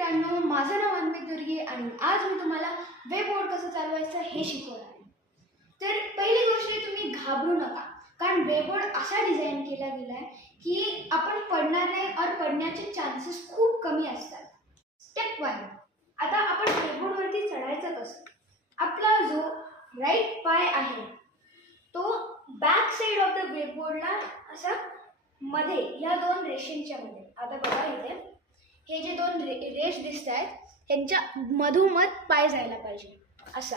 मित्रांनो, माझं नाव अन्वित दुर्गे आणि आज मी तुम्हाला वेब बोर्ड कसं चालवायचं हे शिकवणार आहे. तर पहिली गोष्ट, तुम्ही घाबरू नका, कारण वेब बोर्ड असा डिझाईन केला गेला आहे की आपण पडणार नाही और पडण्याचे चान्सेस खूप कमी असतात. स्टेप 1, आता आपण वेब बोर्डवरती चढायचं कसं. आपला जो राईट पाय आहे तो back side of the web बोर्डला असा मध्ये या दोन रेषांच्या मध्ये, आता बघा इथे हे जे दोन रेष दिसत आहेत त्यांच्या मधोमध पाय जायला पाहिजे असा.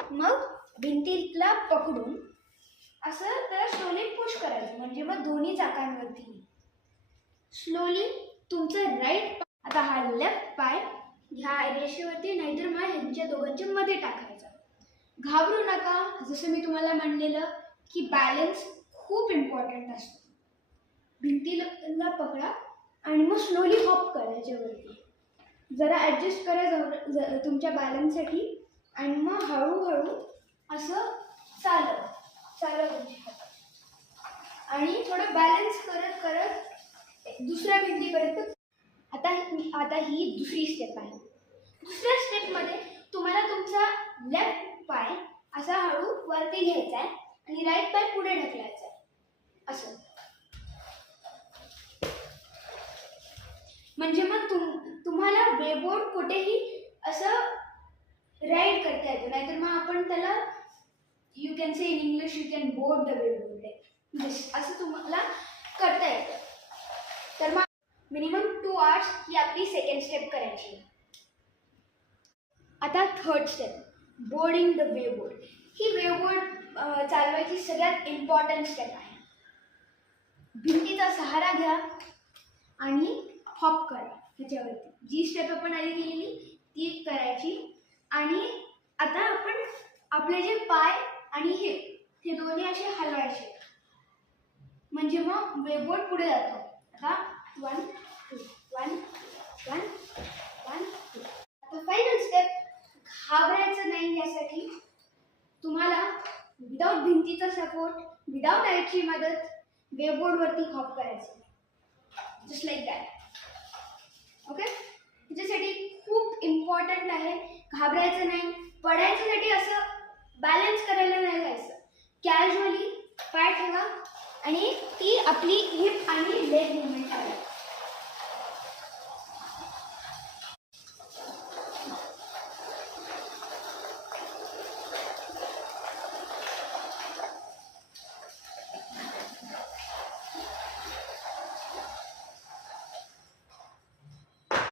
मग भिंतीला पकडून असं त्याला स्लोली पुश करायचं, म्हणजे मग दोन्ही चाकांवरती स्लोली तुमचं राईट, आता हा लेफ्ट पाय ह्या रेषेवरती नाहीतर मग ह्यांच्या दोघांच्या मध्ये टाकायचा. घाबरू नका, जसं मी तुम्हाला म्हणलेलं की बॅलन्स खूप इम्पॉर्टंट असतो. भिंतीला पकडा आणि मग स्लोली हॉप करायच्या वरती, जरा ॲडजस्ट करा तुमच्या बॅलन्ससाठी, आणि मग हळूहळू असं चालव तुमच्या हातात आणि थोडं बॅलन्स करत करत दुसऱ्या भिंतीपर्यंत. आता ही दुसरी स्टेप आहे. दुसऱ्या स्टेपमध्ये तुम्हाला तुमचा लेफ्ट पाय असा हळू वरती घ्यायचा आहे आणि राईट पाय पुढे ढकलायचा आहे असं. म्हणजे मग तुम्हाला वेब बोर्ड कुठेही असं राईड करता येतो, नाहीतर मग आपण त्याला you can say in English you can board the web board असं तुम्हाला करता येतं. तर मग मिनिमम 2 आवर्स ही आपली सेकंड स्टेप करायची. आता third step, boarding the web board. He web board चालवायची सगळ्यात इम्पॉर्टंट स्टेप आहे. भिंतीचा सहारा घ्या आणि हॉप करा ह्याच्यावरती. जी स्टेप आपण आधी केलेली ती करायची. आणि आता आपण आपले जे पाय आणि हे दोन्ही असे हलवायचे, म्हणजे मग वेब बोर्ड पुढे जातो. आता 1 2 1 1 1 2. आता फायनल स्टेप, घाबरायचं नाही. यासाठी तुम्हाला विदाउट भिंतीचा सपोर्ट, विदाउट आईची मदत वेब बोर्डवरती हॉप करायचं, जस्ट लाईक दॅट. ओके, त्याच्यासाठी खूप इम्पॉर्टंट आहे. घाबरायचं नाही, पडायच्यासाठी असं बॅलन्स करायला नाही जायचं. कॅज्युअली पाय ठेवा आणि ती आपली हिप आणि लेग मुवमेंट करा.